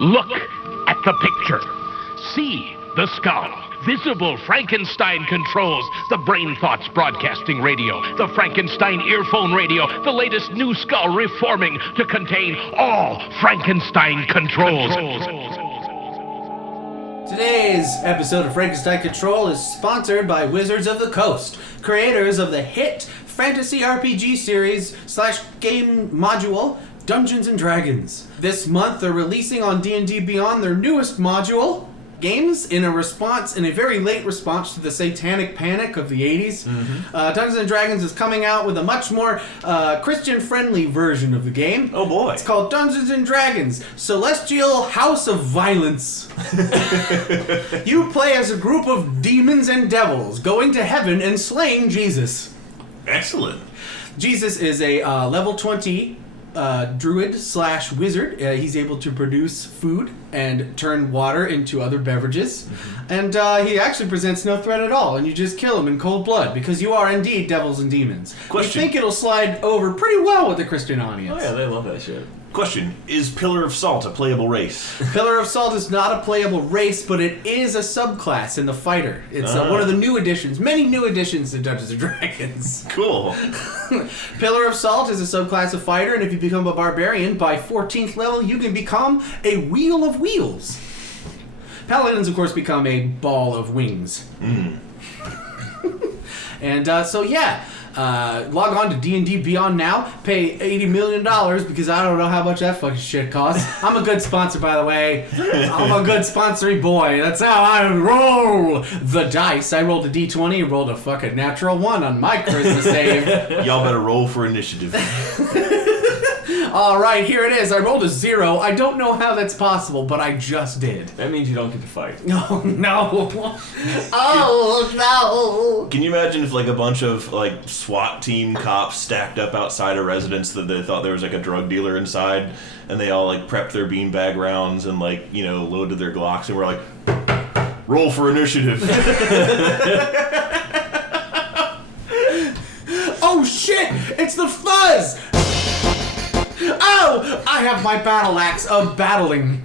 Look at the picture. See the skull. Visible Frankenstein controls. The Brain Thoughts broadcasting radio. The Frankenstein earphone radio. The latest new skull reforming to contain all Frankenstein controls. Today's episode of Frankenstein Control is sponsored by Wizards of the Coast, creators of the hit fantasy RPG series / game module Dungeons & Dragons. This month they're releasing on D&D Beyond their newest module, games, in a very late response to the satanic panic of the 80s. Dungeons & Dragons is coming out with a much more Christian-friendly version of the game. Oh boy. It's called Dungeons & Dragons Celestial House of Violence. You play as a group of demons and devils going to heaven and slaying Jesus. Excellent. Jesus is a level 20 druid / wizard. He's able to produce food and turn water into other beverages. And he actually presents no threat at all. And you just kill him in cold blood because you are indeed devils and demons. Question. I think it'll slide over pretty well with the Christian audience. Oh yeah, they love that shit. Question, is Pillar of Salt a playable race? Pillar of Salt is not a playable race, but it is a subclass in the fighter. It's one of the new additions, many new additions to Dungeons & Dragons. Cool. Pillar of Salt is a subclass of fighter, and if you become a barbarian, by 14th level, you can become a Wheel of Wheels. Paladins, of course, become a Ball of Wings. And log on to D&D Beyond now, pay $80 million because I don't know how much that fucking shit costs. I'm a good sponsor, by the way. I'm a good sponsory boy. That's how I roll the dice. I rolled a D20 and rolled a fucking natural 1 on my charisma save. Y'all better roll for initiative. All right, here it is. I rolled a 0. I don't know how that's possible, but I just did. That means you don't get to fight. Oh, no. Oh, no. Can you imagine if like a bunch of like SWAT team cops stacked up outside a residence that they thought there was like a drug dealer inside, and they all like prepped their beanbag rounds and like, you know, loaded their Glocks and were like, roll for initiative. Oh shit! It's the fuzz! Oh! I have my battle axe of battling.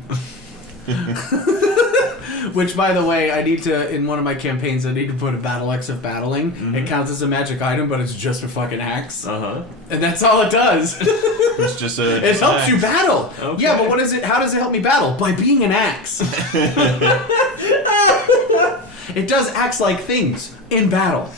Which, by the way, I need to, in one of my campaigns, I need to put a battle axe of battling. It counts as a magic item, but it's just a fucking axe. And that's all it does. It's just a... It helps you battle. Okay. Yeah, but what is it? How does it help me battle? By being an axe. It does axe-like things in battle.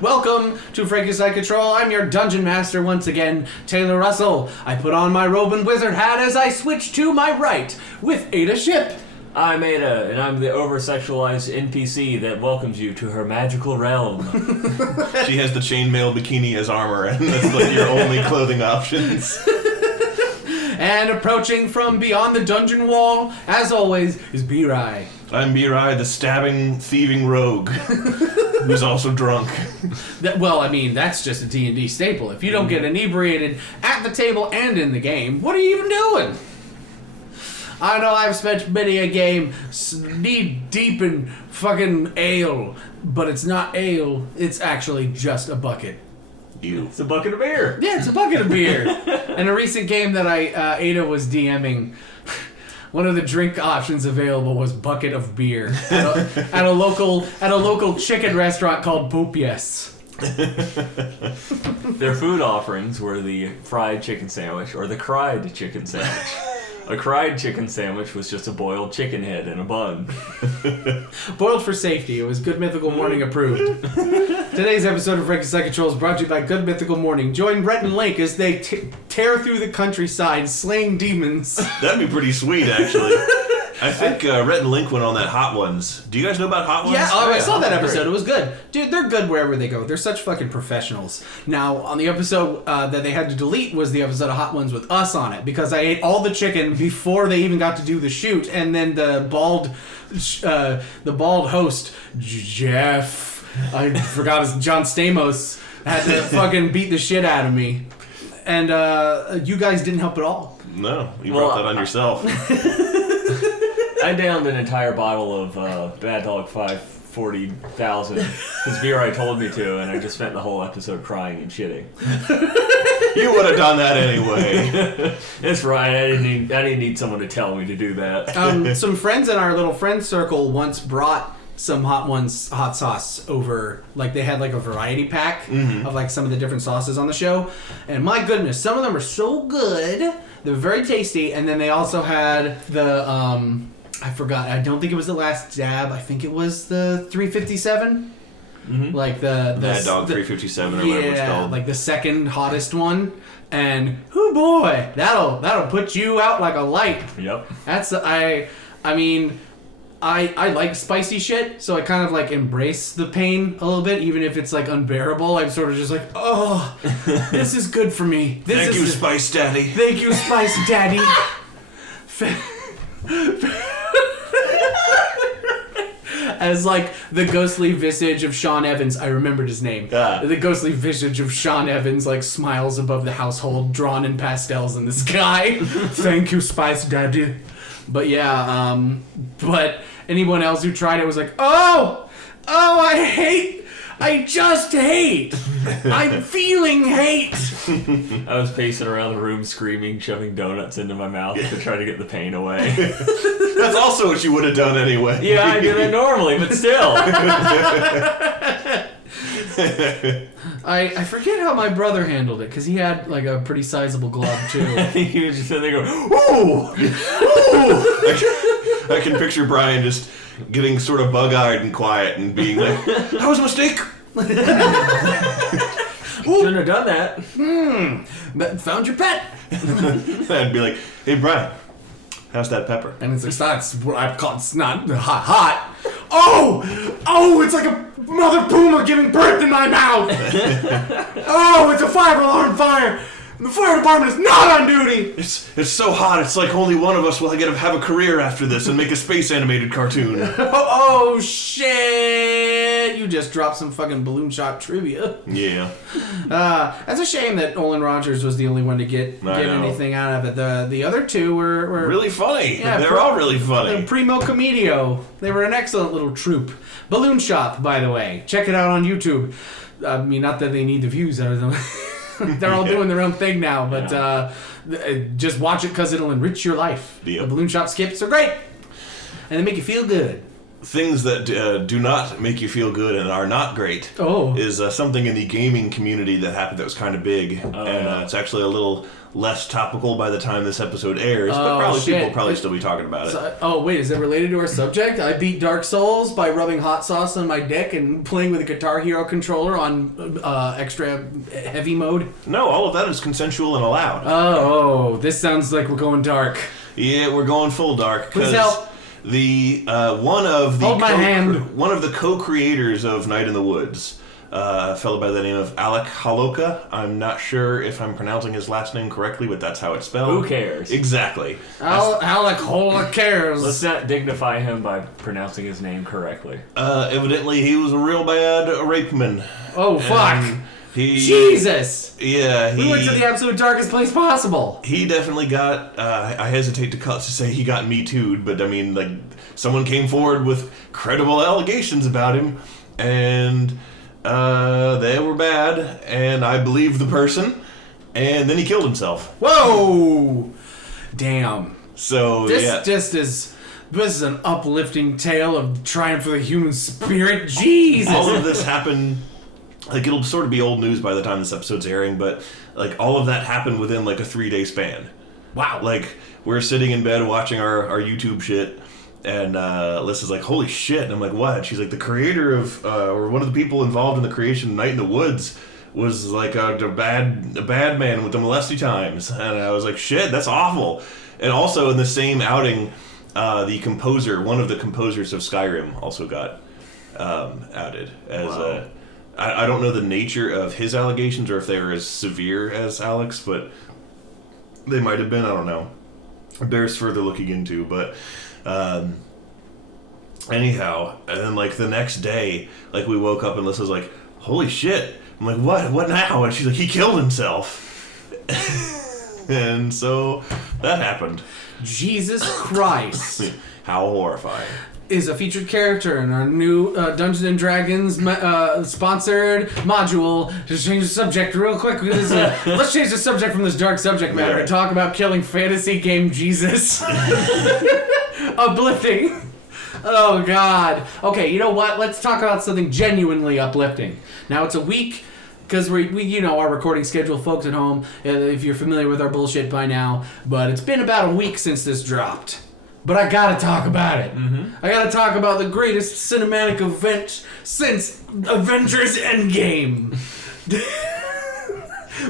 Welcome to Frankenstein Control. I'm your dungeon master once again, Taylor Russell. I put on my robe and wizard hat as I switch to my right with Ada Ship. I'm Ada, and I'm the over-sexualized NPC that welcomes you to her magical realm. She has the chainmail bikini as armor, and that's like your only clothing options. And approaching from beyond the dungeon wall, as always, is B-Rai. I'm Mirai, the stabbing, thieving rogue, who's also drunk. That's just a D&D staple. If you don't get inebriated at the table and in the game, what are you even doing? I know I've spent many a game knee-deep in fucking ale, but it's not ale, it's actually just a bucket. You. It's a bucket of beer. Yeah, it's a bucket of beer. In a recent game that Ada was DMing, one of the drink options available was bucket of beer at a local chicken restaurant called Popies. Their food offerings were the fried chicken sandwich or the cried chicken sandwich. A cried chicken sandwich was just a boiled chicken head in a bun. Boiled for safety. It was Good Mythical Morning approved. Today's episode of Frankenstein Control is brought to you by Good Mythical Morning. Join Brett and Link as they tear through the countryside slaying demons. That'd be pretty sweet, actually. I think Rhett and Link went on that Hot Ones. Do you guys know about Hot Ones? Yeah, I saw that episode. It was good. Dude, they're good wherever they go. They're such fucking professionals. Now, on the episode that they had to delete was the episode of Hot Ones with us on it, because I ate all the chicken before they even got to do the shoot, and then the bald host, Jeff, I forgot his, John Stamos, had to fucking beat the shit out of me. And you guys didn't help at all. No, you brought that on yourself. I downed an entire bottle of Bad Dog 540,000 because Vera told me to, and I just spent the whole episode crying and shitting. You would have done that anyway. That's right. I didn't need someone to tell me to do that. Some friends in our little friend circle once brought some hot sauce over. Like, they had like a variety pack of like some of the different sauces on the show. And my goodness, some of them are so good. They're very tasty. And then they also had the, I forgot. I don't think it was the Last Dab. I think it was the 357. Like the Mad Dog 357 or whatever it's called. Like the second hottest one. And oh boy, that'll put you out like a light. Yep. That's I mean, I like spicy shit, so I kind of like embrace the pain a little bit, even if it's like unbearable. I'm sort of just like, oh, this is good for me. Thank you, Spice Daddy. Thank you, Spice Daddy. As like the ghostly visage of Sean Evans, I remembered his name. The ghostly visage of Sean Evans like smiles above the household, drawn in pastels in the sky. Thank you, Spice Daddy. But yeah, but anyone else who tried it was like, oh, I just hate. I'm feeling hate. I was pacing around the room screaming, shoving donuts into my mouth to try to get the pain away. That's also what you would have done anyway. Yeah, I do that normally, but still. I forget how my brother handled it, because he had like a pretty sizable glove too. I think he was just sitting there going, ooh! I can picture Brian just getting sort of bug-eyed and quiet and being like, that was a mistake. Shouldn't have done that. But found your pet. I'd be like, hey, Brian, how's that pepper? And it's like, it's not hot. Oh, it's like a mother puma giving birth in my mouth. Oh, it's a 5-alarm fire. The fire department is not on duty. It's so hot. It's like only one of us will have a career after this and make a space animated cartoon. Oh shit! You just dropped some fucking balloon shot trivia. Yeah. That's a shame that Olin Rogers was the only one to get anything out of it. The other two were really funny. Yeah, they're all really funny. Primo Comedio. They were an excellent little troupe. Balloon Shop, by the way. Check it out on YouTube. I mean, not that they need the views out of them. They're all doing their own thing now, but just watch it because it'll enrich your life. Yep. The Balloon Shop skips are great, and they make you feel good. Things that do not make you feel good and are not great is something in the gaming community that happened that was kind of big, and it's actually a little less topical by the time this episode airs, but probably people will probably still be talking about it. Wait, is it related to our subject? I beat Dark Souls by rubbing hot sauce on my dick and playing with a Guitar Hero controller on extra heavy mode? No, all of that is consensual and allowed. Oh, this sounds like we're going dark. Yeah, we're going full dark. Please help. The one of the co-creators of Night in the Woods, a fellow by the name of Alec Holoka. I'm not sure if I'm pronouncing his last name correctly, but that's how it's spelled. Who cares? Exactly. Alec Holoka cares. Let's not dignify him by pronouncing his name correctly. Evidently, he was a real bad rapeman. Oh, fuck. Jesus! Yeah, we went to the absolute darkest place possible. He definitely got, I hesitate to say he got Me Too'd, but I mean, like, someone came forward with credible allegations about him, and they were bad, and I believed the person, and then he killed himself. Whoa! Damn. So, This is an uplifting tale of triumph for the human spirit. Jesus! All of this happened... Like, it'll sort of be old news by the time this episode's airing, but, like, all of that happened within, like, a 3-day span. Wow. Like, we're sitting in bed watching our YouTube shit, and Liz is like, holy shit. And I'm like, what? She's like, the creator of, or one of the people involved in the creation of Night in the Woods was, like, a bad man with the molesty times. And I was like, shit, that's awful. And also, in the same outing, the composer, one of the composers of Skyrim, also got outed as Wow. I don't know the nature of his allegations or if they were as severe as Alex, but they might have been. I don't know. It bears further looking into, but anyhow, and then like the next day, like we woke up and Liz was like, holy shit. I'm like, what now? And she's like, he killed himself. And so that happened. Jesus Christ. How horrifying. is a featured character in our new Dungeons and Dragons sponsored module. Just change the subject real quick. Let's change the subject from this dark subject matter and talk about killing fantasy game Jesus. Uplifting. Oh, God. Okay, you know what? Let's talk about something genuinely uplifting. Now, it's a week, because we you know, our recording schedule, folks at home, if you're familiar with our bullshit by now, but it's been about a week since this dropped. But I gotta talk about it. I gotta talk about the greatest cinematic event since Avengers Endgame.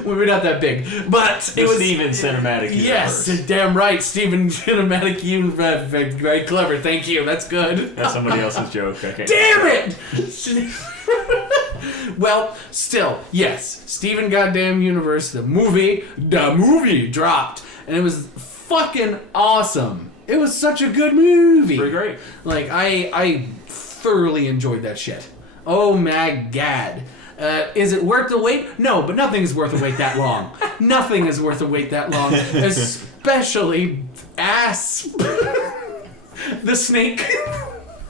We're not that big, but it was Steven Cinematic Universe. Yes, damn right, Steven Cinematic Universe. Very clever, thank you. That's good. That's somebody else's joke. I can't Damn it! Well, still, yes, Steven Goddamn Universe, the movie dropped, and it was fucking awesome. It was such a good movie. Pretty great. Like, I thoroughly enjoyed that shit. Oh my God. Is it worth the wait? No, but nothing is worth the wait that long. Nothing is worth the wait that long. Especially the snake.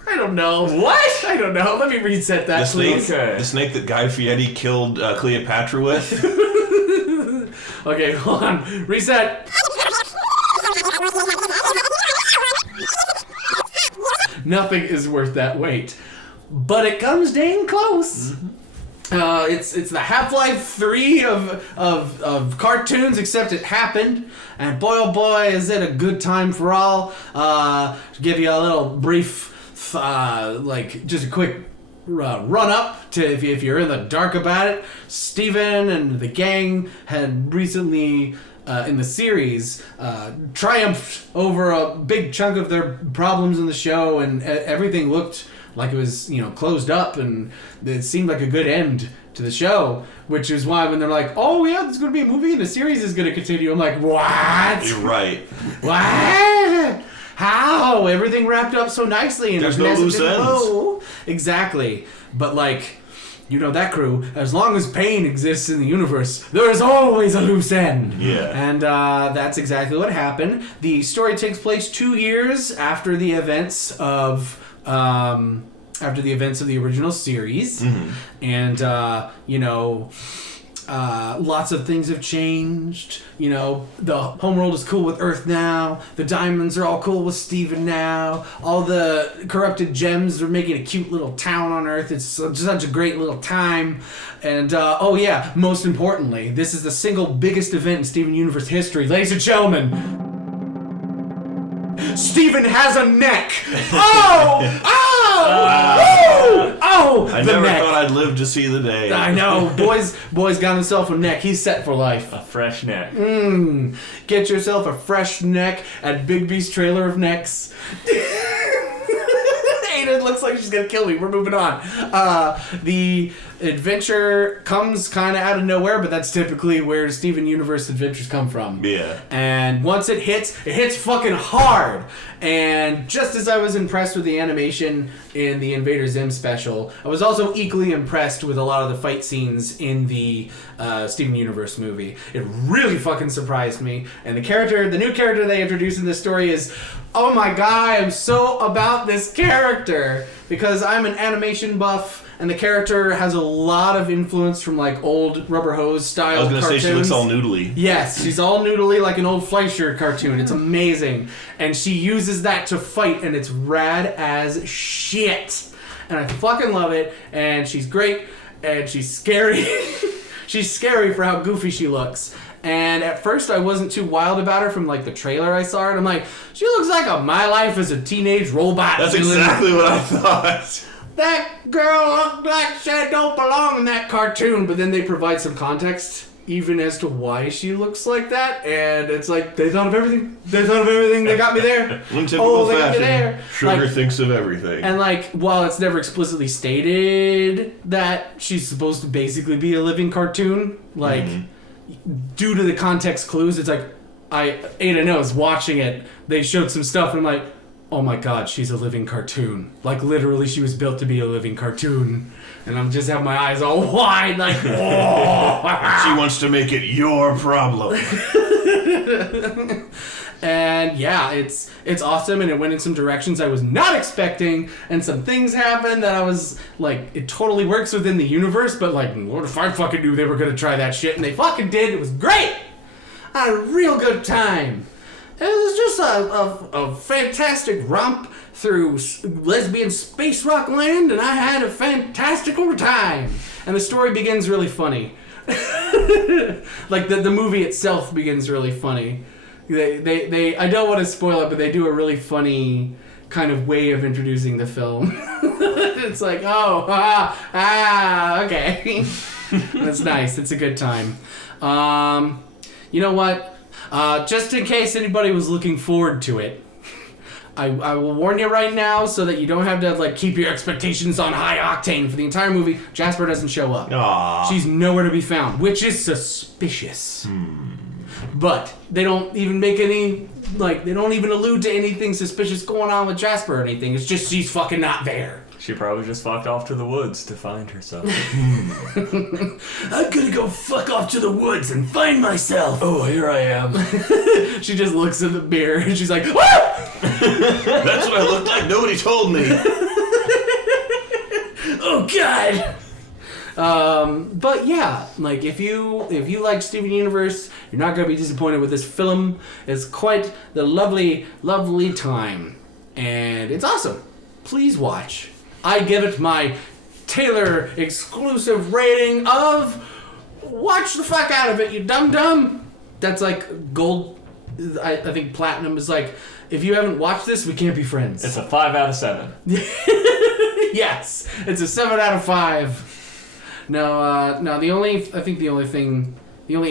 I don't know. What? I don't know. Let me reset that, please. The snake that Guy Fieri killed Cleopatra with. Okay, hold on. Reset. Nothing is worth that wait. But it comes dang close. It's the Half-Life 3 of cartoons, except it happened. And boy, oh boy, is it a good time for all. To give you a little brief, just a quick run up to if you're in the dark about it. Steven and the gang had recently, in the series, triumphed over a big chunk of their problems in the show, and everything looked like it was, closed up, and it seemed like a good end to the show, which is why when they're like, oh yeah, there's going to be a movie and the series is going to continue, I'm like, what? You're right. What? How? Everything wrapped up so nicely. And there's no loose ends. Exactly. But that crew, as long as pain exists in the universe, there is always a loose end. Yeah. And that's exactly what happened. The story takes place 2 years after the events of the original series. And lots of things have changed. The homeworld is cool with Earth now. The diamonds are all cool with Steven now. All the corrupted gems are making a cute little town on Earth. It's such a great little time. And most importantly, this is the single biggest event in Steven Universe history. Ladies and gentlemen, Steven has a neck. I never thought I'd live to see the day. I know. Boy's got himself a neck. He's set for life. A fresh neck. Get yourself a fresh neck at Bigby's Trailer of Necks. Ada looks like she's gonna kill me. We're moving on. The adventure comes kind of out of nowhere, but that's typically where Steven Universe adventures come from. Yeah. And once it hits fucking hard. And just as I was impressed with the animation in the Invader Zim special, I was also equally impressed with a lot of the fight scenes in the Steven Universe movie. It really fucking surprised me. And the new character they introduced in this story is, oh my god, I'm so about this character. Because I'm an animation buff, and the character has a lot of influence from old Rubber Hose style cartoons. I was going to say she looks all noodly. Yes, she's all noodly like an old Fleischer cartoon. It's amazing. And she uses that to fight, and it's rad as shit. And I fucking love it, and she's great, and she's scary. She's scary for how goofy she looks. And at first I wasn't too wild about her from the trailer I saw her, and I'm like, she looks like a My Life as a Teenage Robot. That's exactly what I thought. That girl looked like she don't belong in that cartoon. But then they provide some context even as to why she looks like that, and it's like they thought of everything. They got me there. In typical they fashion, got me there. Sugar thinks of everything. And while it's never explicitly stated that she's supposed to basically be a living cartoon, due to the context clues, it's Ada knows watching it. They showed some stuff, and I'm like, oh my god, she's a living cartoon. Literally, she was built to be a living cartoon. And I'm just have my eyes all wide, whoa! She wants to make it your problem. And yeah, it's awesome, and it went in some directions I was not expecting, and some things happened that I was like, it totally works within the universe, but like, what if I fucking knew they were gonna try that shit, and they fucking did. It was great. I had a real good time. It was just a fantastic romp through lesbian space rock land, and I had a fantastical time. And the story begins really funny. Like the movie itself begins really funny. They I don't want to spoil it, but they do a really funny kind of way of introducing the film. It's like, okay. That's nice. It's a good time. You know what? Just in case anybody was looking forward to it, I will warn you right now so that you don't have to like keep your expectations on high octane for the entire movie. Jasper doesn't show up. Aww. She's nowhere to be found, which is suspicious. But they don't even make any, like, they don't even allude to anything suspicious going on with Jasper or anything. It's just she's fucking not there. She probably just fucked off to the woods to find herself. I'm gonna go fuck off to the woods and find myself. Oh, here I am. She just looks in the mirror and she's like, ah! That's what I looked like. Nobody told me. Oh, God. But yeah, like if you like Steven Universe, you're not gonna be disappointed with this film. It's quite the lovely, lovely time, and it's awesome. Please watch. I give it my Taylor exclusive rating of watch the fuck out of it, you dum-dum. That's like gold. I think platinum is like, if you haven't watched this, we can't be friends. It's a 5 out of 7. Yes, it's a 7 out of 5. No, the only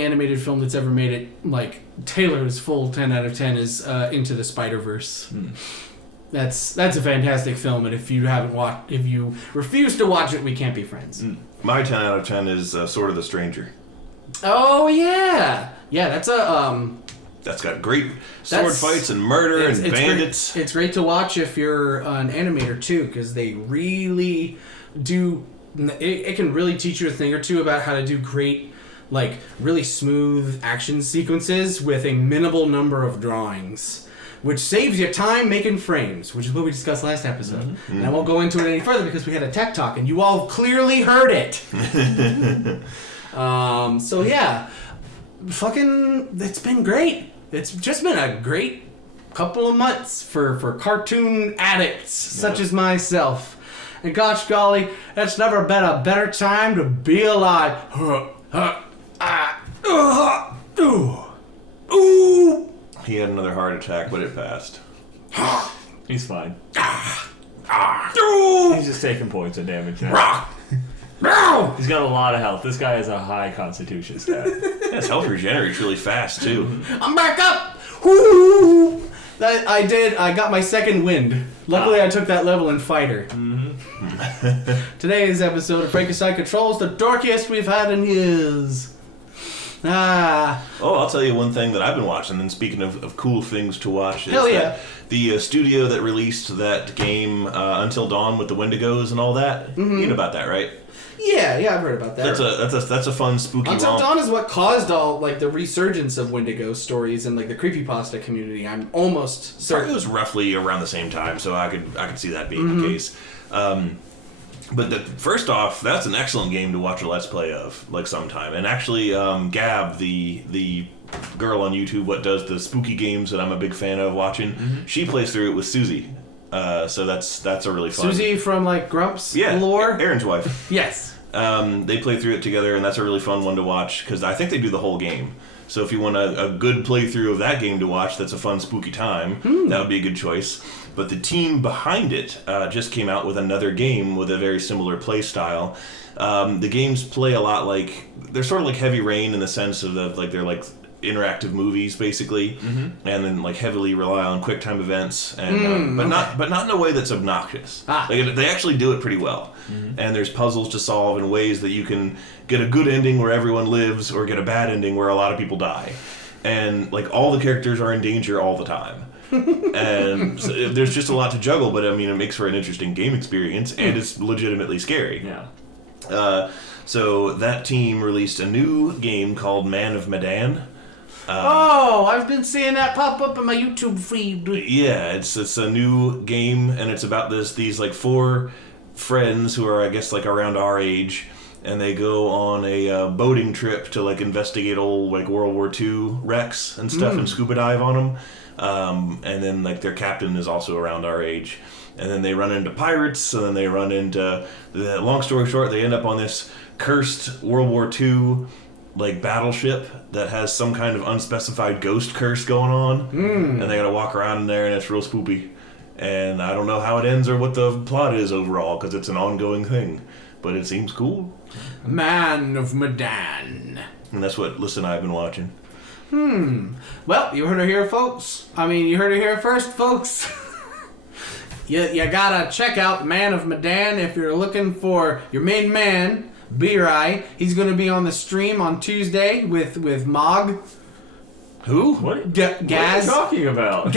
animated film that's ever made it like Taylor's full 10 out of 10 is Into the Spider-Verse. That's a fantastic film, and if you refuse to watch it, we can't be friends. My 10 out of 10 is Sword of the Stranger. Oh yeah, that's a That's got great sword fights and murder and bandits. It's great to watch if you're an animator too, because they really do. It can really teach you a thing or two about how to do great, like really smooth action sequences with a minimal number of drawings, which saves you time making frames, which is what we discussed last episode. And I won't go into it any further because we had a tech talk and you all clearly heard it. So yeah, fucking, it's been great. It's just been a great couple of months for cartoon addicts such as myself. And gosh golly, it's never been a better time to be alive. Ooh. He had another heart attack, but it passed. He's fine. Ooh. He's just taking points of damage now. He's got a lot of health. This guy has a high constitution stat. His health regenerates really fast, too. I'm back up! Woo! I got my second wind. Luckily, I took that level in Fighter. Today's episode of Frankenstein Controls, the dorkiest we've had in years. Oh, I'll tell you one thing that I've been watching, and speaking of cool things to watch, is Hell yeah. that the studio that released that game Until Dawn with the Wendigos and all that, you know about that, right? Yeah, I've heard about that. That's a fun, spooky Until romp. Dawn is what caused all like the resurgence of Wendigo stories and like the creepypasta community. I'm almost certain. It was roughly around the same time, so I could see that being the case. But first off, that's an excellent game to watch a Let's Play of, like, sometime. And actually, Gab, the girl on YouTube what does the spooky games that I'm a big fan of watching, she plays through it with Susie. So that's a really fun... Susie from, like, Grumps Yeah, lore? Aaron's wife. Yes. They play through it together, and that's a really fun one to watch, because I think they do the whole game. So if you want a good playthrough of that game to watch that's a fun, spooky time, that would be a good choice. But the team behind it just came out with another game with a very similar play style. The games play a lot like... They're sort of like Heavy Rain in the sense of they're like interactive movies, basically, and then like heavily rely on quick time events, and but not in a way that's obnoxious. Like, they actually do it pretty well. And there's puzzles to solve in ways that you can get a good ending where everyone lives, or get a bad ending where a lot of people die. And like all the characters are in danger all the time. And so there's just a lot to juggle, but I mean, it makes for an interesting game experience, and it's legitimately scary. Yeah. So that team released a new game called Man of Medan. I've been seeing that pop up in my YouTube feed. Yeah, it's a new game, and it's about these like 4 friends who are, I guess, like around our age, and they go on a boating trip to like investigate old like World War II wrecks and stuff and scuba dive on them. And then like their captain is also around our age, and then they run into pirates, and then they run into long story short, they end up on this cursed World War II like battleship that has some kind of unspecified ghost curse going on, and they gotta walk around in there, and it's real spoopy. And I don't know how it ends or what the plot is overall, because it's an ongoing thing, but it seems cool. Man of Medan. And that's what Liz and I have been watching. Well, you heard it here, folks. You heard it here first, folks. you gotta check out Man of Medan if you're looking for your main man, B-Rai. He's gonna be on the stream on Tuesday with Mog. Who? What? Gaz. What are you talking about?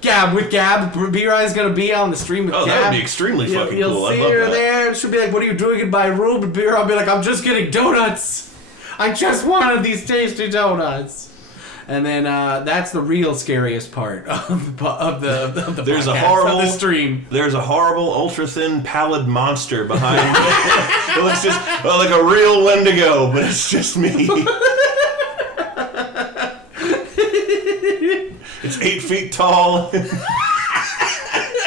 Gab with Gab. B-Rai's gonna be on the stream with Gab. That would be extremely fucking cool. You'll see I love her that. there. She'll be like, "What are you drinking by rule?" But B-Rai will be like, "I'm just getting donuts. I just wanted these tasty donuts." And then that's the real scariest part of the There's a podcast, horrible of the stream. There's a horrible, ultra thin, pallid monster behind me. It looks just like a real Wendigo, but it's just me. It's 8 feet tall. It's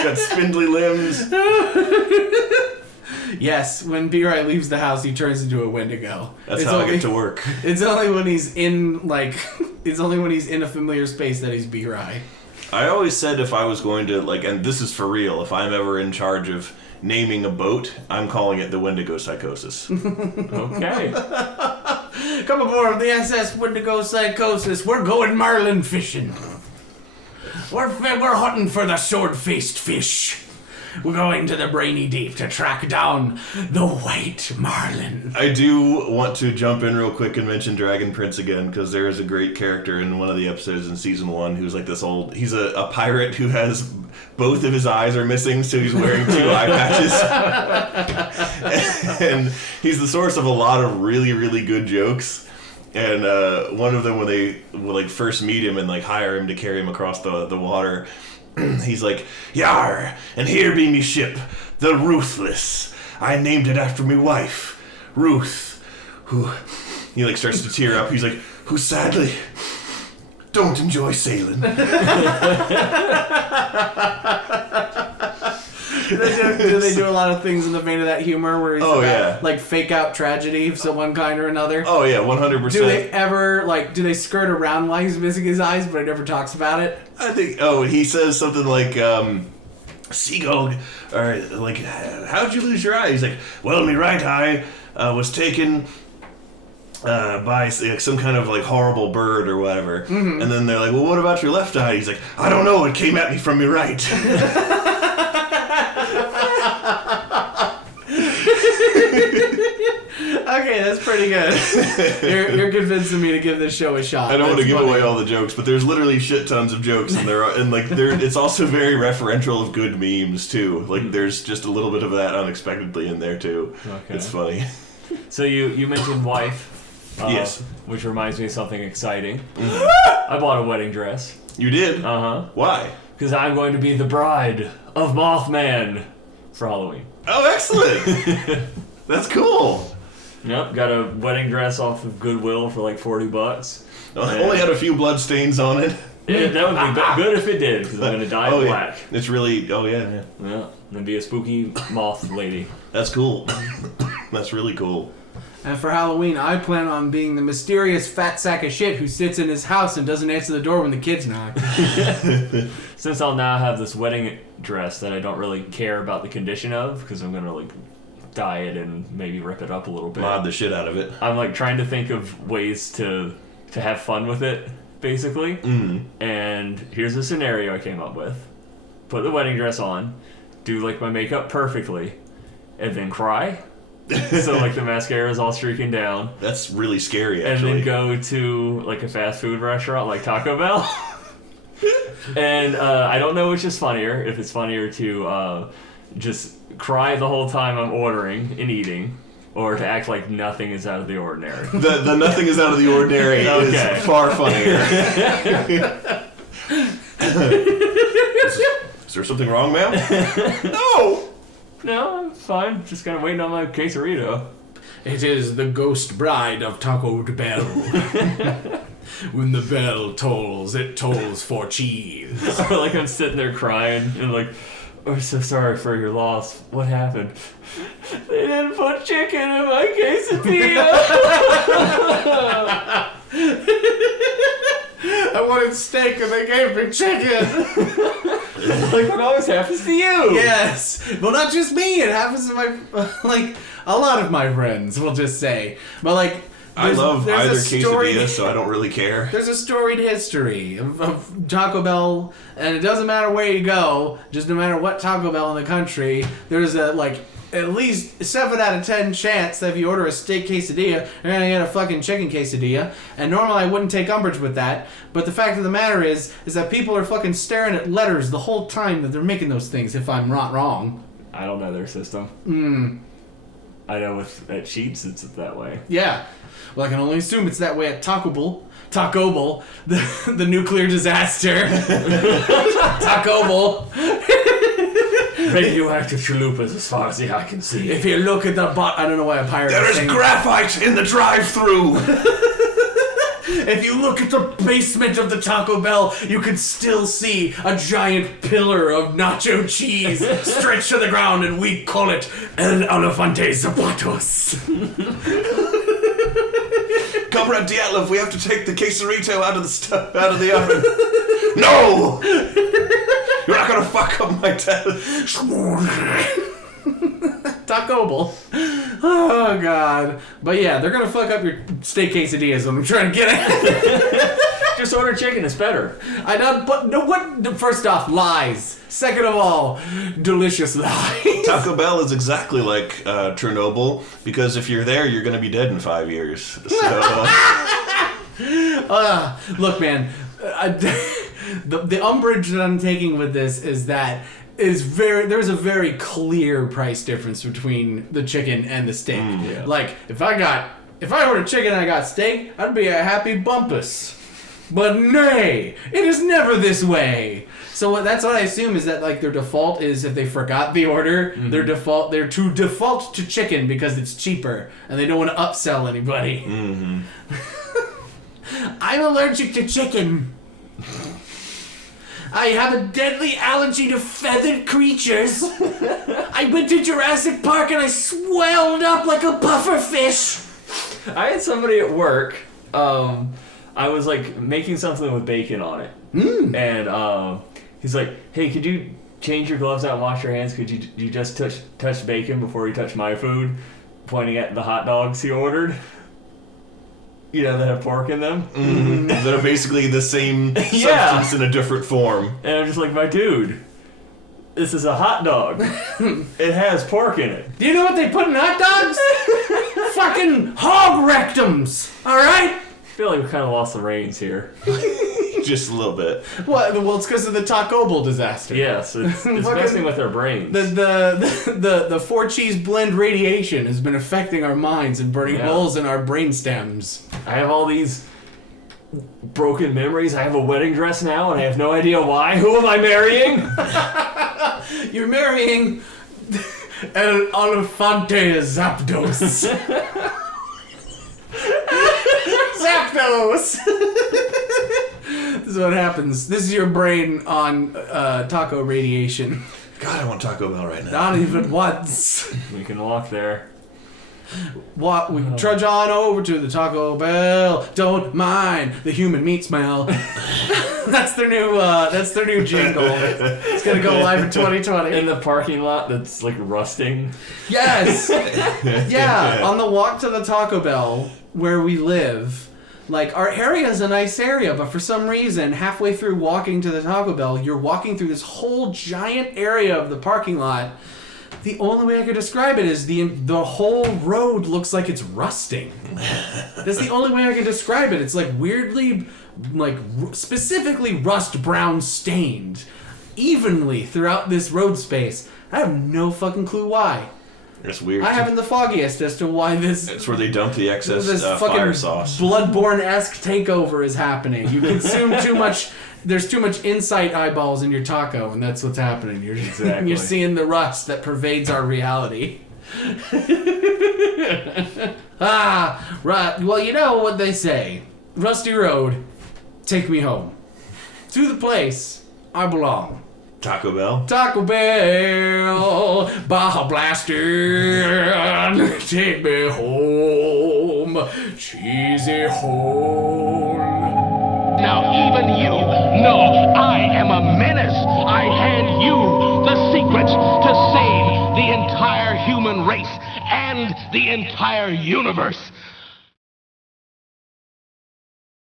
got spindly limbs. Yes, when B-Rai leaves the house, he turns into a Wendigo. That's how I get to work. It's only when he's in a familiar space that he's B-Rai. I always said if I was going to, like, and this is for real, if I'm ever in charge of naming a boat, I'm calling it the Wendigo Psychosis. Okay. Come aboard the SS Wendigo Psychosis. We're going marlin fishing. We're hunting for the sword-faced fish. We're going to the brainy deep to track down the white marlin. I do want to jump in real quick and mention Dragon Prince again, because there is a great character in one of the episodes in season 1 who's like this old... He's a pirate who has... Both of his eyes are missing, so he's wearing 2 eye patches. And he's the source of a lot of really, really good jokes. And one of them, when they like first meet him and like hire him to carry him across the water... He's like, "Yar, and here be me ship, the Ruthless. I named it after me wife, Ruth, who..." He like starts to tear up. He's like, "Who sadly don't enjoy sailing." Do they do a lot of things in the vein of that humor where he's yeah. like fake out tragedy of one kind or another? Oh yeah, 100%. Do they ever do they skirt around why he's missing his eyes, but he never talks about it? I think. Oh, he says something like, "Seagull, or like, how'd you lose your eye?" He's like, "Well, my right eye was taken by like, some kind of like horrible bird or whatever." Mm-hmm. And then they're like, "Well, what about your left eye?" He's like, "I don't know. It came at me from my right." Okay, that's pretty good. You're convincing me to give this show a shot. I don't want to give funny. away all the jokes, but there's literally shit tons of jokes, and it's also very referential of good memes too. Like there's just a little bit of that unexpectedly in there too. Okay. It's funny. So you mentioned wife. Yes. Which reminds me of something exciting. I bought a wedding dress. You did? Uh-huh. Why? Because I'm going to be the bride of Mothman for Halloween. Oh, excellent! That's cool. Yep, got a wedding dress off of Goodwill for like $40. Only had a few blood stains on it. Yeah, that would be good if it did, because I'm going to dye it black. Yeah. It's really... Oh, yeah. Yeah, and be a spooky moth lady. That's cool. That's really cool. And for Halloween, I plan on being the mysterious fat sack of shit who sits in his house and doesn't answer the door when the kids knock. Since I'll now have this wedding dress that I don't really care about the condition of, because I'm going to like dye it and maybe rip it up a little bit. Mod the shit out of it. I'm like trying to think of ways to have fun with it, basically. Mm-hmm. And here's a scenario I came up with. Put the wedding dress on, do like my makeup perfectly, and then cry. So like the mascara is all streaking down. That's really scary, actually. And then go to like a fast food restaurant like Taco Bell. And I don't know which is funnier. If it's funnier to just cry the whole time I'm ordering and eating, or to act like nothing is out of the ordinary? The nothing is out of the ordinary Okay. is far funnier. Is there something wrong, ma'am? No! No, I'm fine. Just kind of waiting on my quesarito. It is the ghost bride of Tacobyl. When the bell tolls, it tolls for cheese. Or like I'm sitting there crying and like, we're so sorry for your loss. What happened? They didn't put chicken in my quesadilla. I wanted steak and they gave me chicken. Like what always happens to you. Yes. Well, not just me. It happens to my, like, a lot of my friends, we'll just say. But, like, I love there's either a storied- quesadilla, so I don't really care. There's a storied history of Taco Bell, and it doesn't matter where you go, just no matter what Taco Bell in the country, there's a, like, at least 7 out of 10 chance that if you order a steak quesadilla, you're gonna get a fucking chicken quesadilla. And normally I wouldn't take umbrage with that, but the fact of the matter is that people are fucking staring at letters the whole time that they're making those things, if I'm not wrong. I don't know their system. I know at Sheets it's that way. Yeah. Well, I can only assume it's that way at Tacobyl, the nuclear disaster. Tacobyl. Radioactive chalupas as far as the eye can see. If you look at the I don't know why a pirate There is is saying graphite in the drive-thru. If you look at the basement of the Taco Bell, you can still see a giant pillar of nacho cheese stretched to the ground, and we call it El Elefante Zapatos. Comrade Dyatlov, we have to take the quesarito out of the oven. No! You're not gonna fuck up my death. Tacobyl. Oh, God. But yeah, they're gonna fuck up your steak quesadillas, what I'm trying to get at. Just order chicken, it's better. I don't, but no, what? First off, lies. Second of all, delicious lies. Taco Bell is exactly like Chernobyl, because if you're there, you're gonna be dead in 5 years. So, Look, man, the umbrage that I'm taking with this is that there's a very clear price difference between the chicken and the steak. Yeah. Like, if I ordered chicken and I got steak, I'd be a happy bumpus. But nay, it is never this way. So that's what I assume is that, like, their default is if they forgot the order, they're to default to chicken because it's cheaper and they don't want to upsell anybody. I'm allergic to chicken. I have a deadly allergy to feathered creatures. I went to Jurassic Park and I swelled up like a pufferfish. I had somebody at work, I was like making something with bacon on it. And he's like, hey, could you change your gloves out and wash your hands? Could you just touch bacon before you touch my food? Pointing at the hot dogs he ordered. You know, that have pork in them. that are basically the same Yeah. substance in a different form. And I'm just like, my dude, this is a hot dog. It has pork in it. Do you know what they put in hot dogs? Fucking hog rectums. All right. I feel like we kind of lost the reins here. Just a little bit. What? Well, it's because of the Tacobyl disaster. Yes, it's Fucking- messing with our brains. The 4-cheese blend radiation has been affecting our minds and burning Yeah. holes in our brain stems. I have all these broken memories. I have a wedding dress now, and I have no idea why. Who am I marrying? You're marrying El Elefante Zapdos. Zapdos! This is what happens. This is your brain on taco radiation. God, I want Taco Bell right now. Not even once. We can walk there. What? We trudge on over to the Taco Bell. Don't mind the human meat smell. That's their new jingle. It's gonna go live in 2020. In the parking lot that's like rusting. Yes. Yeah. On the walk to the Taco Bell where we live, like, our area is a nice area, but for some reason, halfway through walking to the Taco Bell, you're walking through this whole giant area of the parking lot. The only way I could describe it is the whole road looks like it's rusting. That's the only way I can describe it. It's like weirdly, like specifically rust brown stained, evenly throughout this road space. I have no fucking clue why. It's weird. I haven't the foggiest as to why this. It's where they dump the excess This fucking fire sauce. Bloodborne-esque takeover is happening. You consume too much. There's too much insight eyeballs in your taco, and that's what's happening. You're seeing the rust that pervades our reality. Right. Well, you know what they say. Rusty Road, take me home. To the place I belong. Tacobyl. Tacobyl, Baja Blaster, take me home, cheesy home. Now even you know I am a menace. I hand you the secrets to save the entire human race and the entire universe.